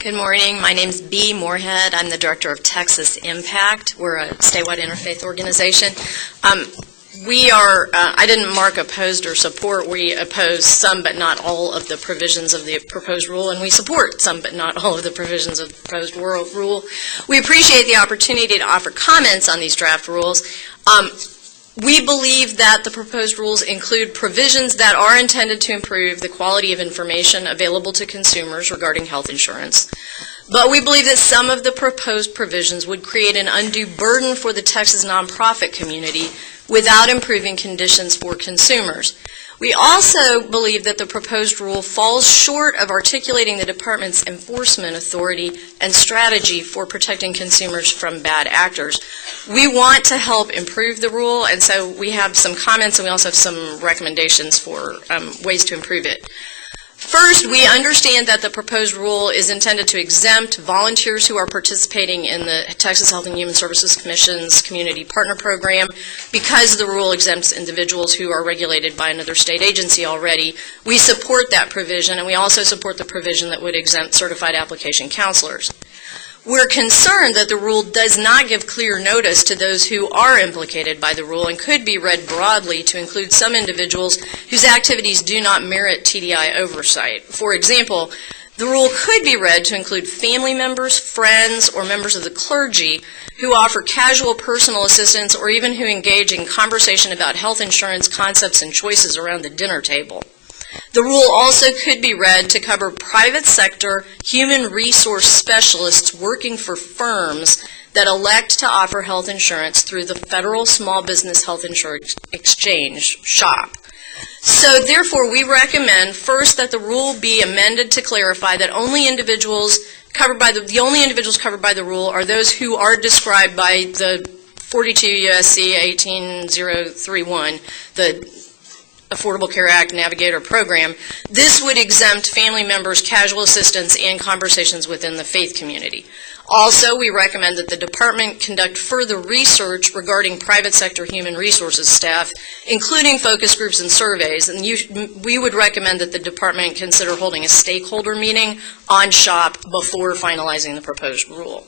Good morning. My name's B. Moorhead. I'm the Director of Texas Impact. We're a statewide interfaith organization. I didn't mark opposed or support. We oppose some but not all of the provisions of the proposed rule, and we support some but not all of the provisions of the proposed rule. We appreciate the opportunity to offer comments on these draft rules. We believe that the proposed rules include provisions that are intended to improve the quality of information available to consumers regarding health insurance. But we believe that some of the proposed provisions would create an undue burden for the Texas nonprofit community without improving conditions for consumers. We also believe that the proposed rule falls short of articulating the department's enforcement authority and strategy for protecting consumers from bad actors. We want to help improve the rule, and so we have some comments and we also have some recommendations for ways to improve it. First, we understand that the proposed rule is intended to exempt volunteers who are participating in the Texas Health and Human Services Commission's Community Partner Program because the rule exempts individuals who are regulated by another state agency already. We support that provision, and we also support the provision that would exempt certified application counselors. We're concerned that the rule does not give clear notice to those who are implicated by the rule and could be read broadly to include some individuals whose activities do not merit TDI oversight. For example, the rule could be read to include family members, friends, or members of the clergy who offer casual personal assistance or even who engage in conversation about health insurance concepts and choices around the dinner table. The rule also could be read to cover private sector human resource specialists working for firms that elect to offer health insurance through the Federal Small Business Health Insurance Exchange, SHOP. So therefore, we recommend first that the rule be amended to clarify that the only individuals covered by the rule are those who are described by the 42 U.S.C. 18031, the Affordable Care Act Navigator program. This would exempt family members, casual assistance, and conversations within the faith community. Also, we recommend that the department conduct further research regarding private sector human resources staff, including focus groups and surveys, and we would recommend that the department consider holding a stakeholder meeting on SHOP before finalizing the proposed rule.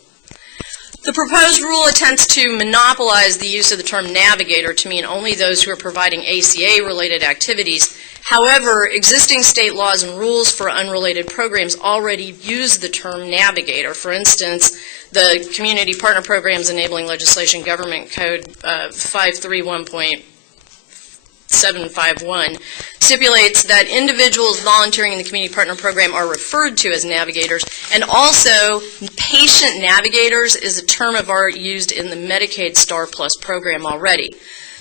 The proposed rule attempts to monopolize the use of the term navigator to mean only those who are providing ACA-related activities. However, existing state laws and rules for unrelated programs already use the term navigator. For instance, the Community Partner Programs Enabling Legislation Government Code 531.751 stipulates that individuals volunteering in the Community Partner Program are referred to as navigators, and also patient navigators is a term of art used in the Medicaid Star Plus program already.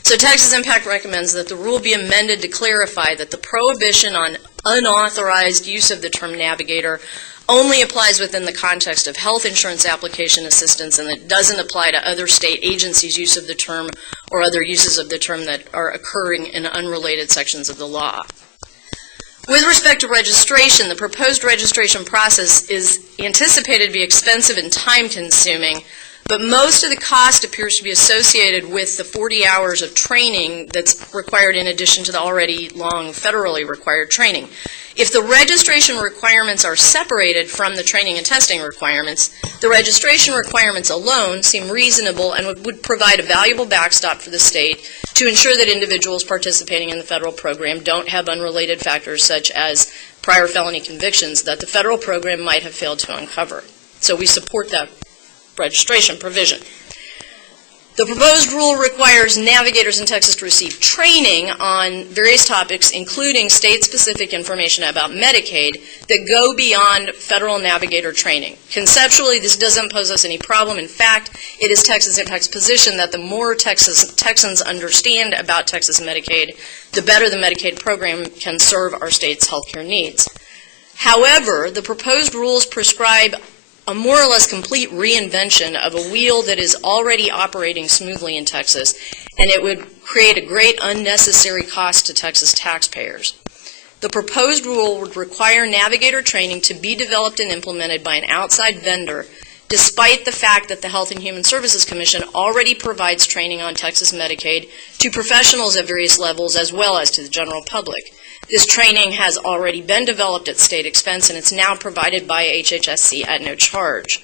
So Texas Impact recommends that the rule be amended to clarify that the prohibition on unauthorized use of the term navigator only applies within the context of health insurance application assistance, and it doesn't apply to other state agencies' use of the term or other uses of the term that are occurring in unrelated sections of the law. With respect to registration, the proposed registration process is anticipated to be expensive and time-consuming, but most of the cost appears to be associated with the 40 hours of training that's required in addition to the already long federally required training. If the registration requirements are separated from the training and testing requirements, the registration requirements alone seem reasonable and would provide a valuable backstop for the state to ensure that individuals participating in the federal program don't have unrelated factors such as prior felony convictions that the federal program might have failed to uncover. So we support that registration provision. The proposed rule requires navigators in Texas to receive training on various topics, including state-specific information about Medicaid that go beyond federal navigator training. Conceptually, this doesn't pose us any problem. In fact, it is Texas Impact's position that the more Texans understand about Texas Medicaid, the better the Medicaid program can serve our state's health care needs. However, the proposed rules prescribe a more or less complete reinvention of a wheel that is already operating smoothly in Texas, and it would create a great unnecessary cost to Texas taxpayers. The proposed rule would require navigator training to be developed and implemented by an outside vendor despite the fact that the Health and Human Services Commission already provides training on Texas Medicaid to professionals at various levels as well as to the general public. This training has already been developed at state expense, and it's now provided by HHSC at no charge.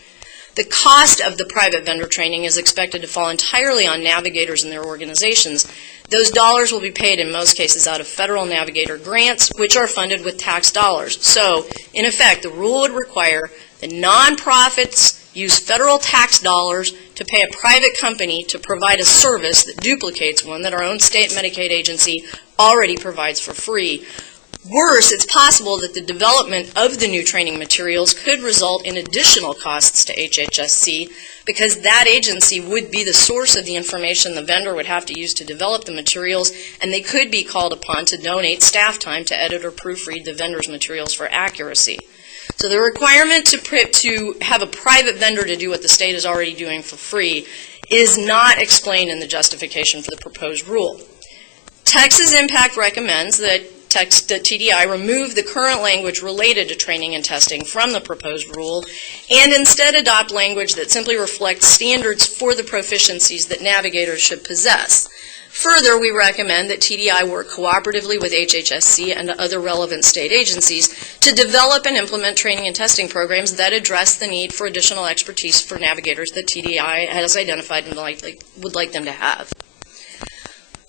The cost of the private vendor training is expected to fall entirely on navigators and their organizations. Those dollars will be paid in most cases out of federal navigator grants, which are funded with tax dollars. So, in effect, the rule would require that nonprofits use federal tax dollars to pay a private company to provide a service that duplicates one that our own state Medicaid agency already provides for free. Worse, it's possible that the development of the new training materials could result in additional costs to HHSC because that agency would be the source of the information the vendor would have to use to develop the materials, and they could be called upon to donate staff time to edit or proofread the vendor's materials for accuracy. So the requirement to have a private vendor to do what the state is already doing for free is not explained in the justification for the proposed rule. Texas Impact recommends that TDI remove the current language related to training and testing from the proposed rule and instead adopt language that simply reflects standards for the proficiencies that navigators should possess. Further, we recommend that TDI work cooperatively with HHSC and other relevant state agencies to develop and implement training and testing programs that address the need for additional expertise for navigators that TDI has identified and would like them to have.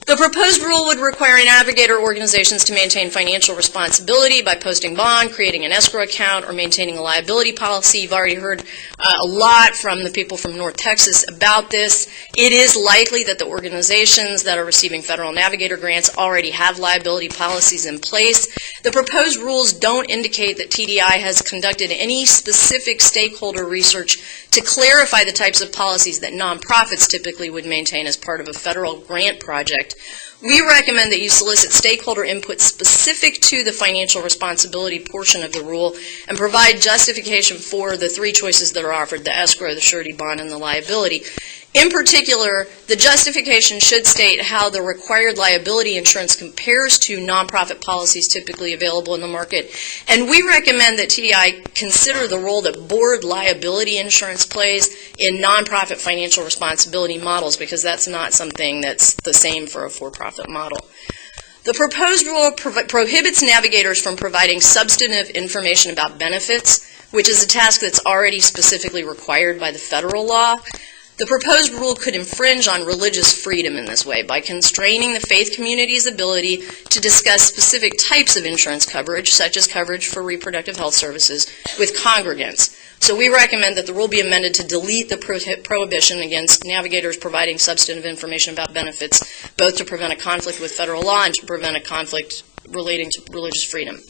The proposed rule would require navigator organizations to maintain financial responsibility by posting bond, creating an escrow account, or maintaining a liability policy. You've already heard a lot from the people from North Texas about this. It is likely that the organizations that are receiving federal navigator grants already have liability policies in place. The proposed rules don't indicate that TDI has conducted any specific stakeholder research to clarify the types of policies that nonprofits typically would maintain as part of a federal grant project. We recommend that you solicit stakeholder input specific to the financial responsibility portion of the rule and provide justification for the three choices that are offered: the escrow, the surety bond, and the liability. In particular, the justification should state how the required liability insurance compares to nonprofit policies typically available in the market. And we recommend that TDI consider the role that board liability insurance plays in nonprofit financial responsibility models, because that's not something that's the same for a for-profit model. The proposed rule prohibits navigators from providing substantive information about benefits, which is a task that's already specifically required by the federal law. The proposed rule could infringe on religious freedom in this way by constraining the faith community's ability to discuss specific types of insurance coverage, such as coverage for reproductive health services, with congregants. So we recommend that the rule be amended to delete the prohibition against navigators providing substantive information about benefits, both to prevent a conflict with federal law and to prevent a conflict relating to religious freedom.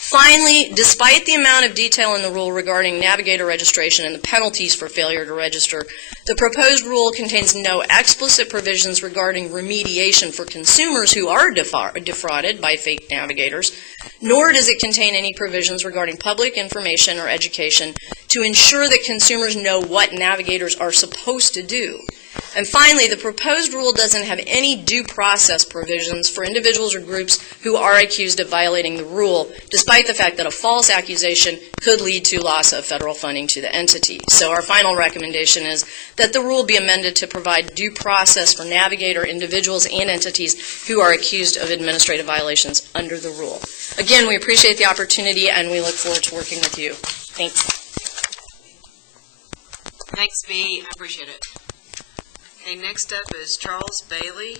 Finally, despite the amount of detail in the rule regarding navigator registration and the penalties for failure to register, the proposed rule contains no explicit provisions regarding remediation for consumers who are defrauded by fake navigators, nor does it contain any provisions regarding public information or education to ensure that consumers know what navigators are supposed to do. And finally, the proposed rule doesn't have any due process provisions for individuals or groups who are accused of violating the rule, despite the fact that a false accusation could lead to loss of federal funding to the entity. So our final recommendation is that the rule be amended to provide due process for navigator individuals and entities who are accused of administrative violations under the rule. Again, we appreciate the opportunity, and we look forward to working with you. Thanks. Thanks, Bea. I appreciate it. Okay, next up is Charles Bailey.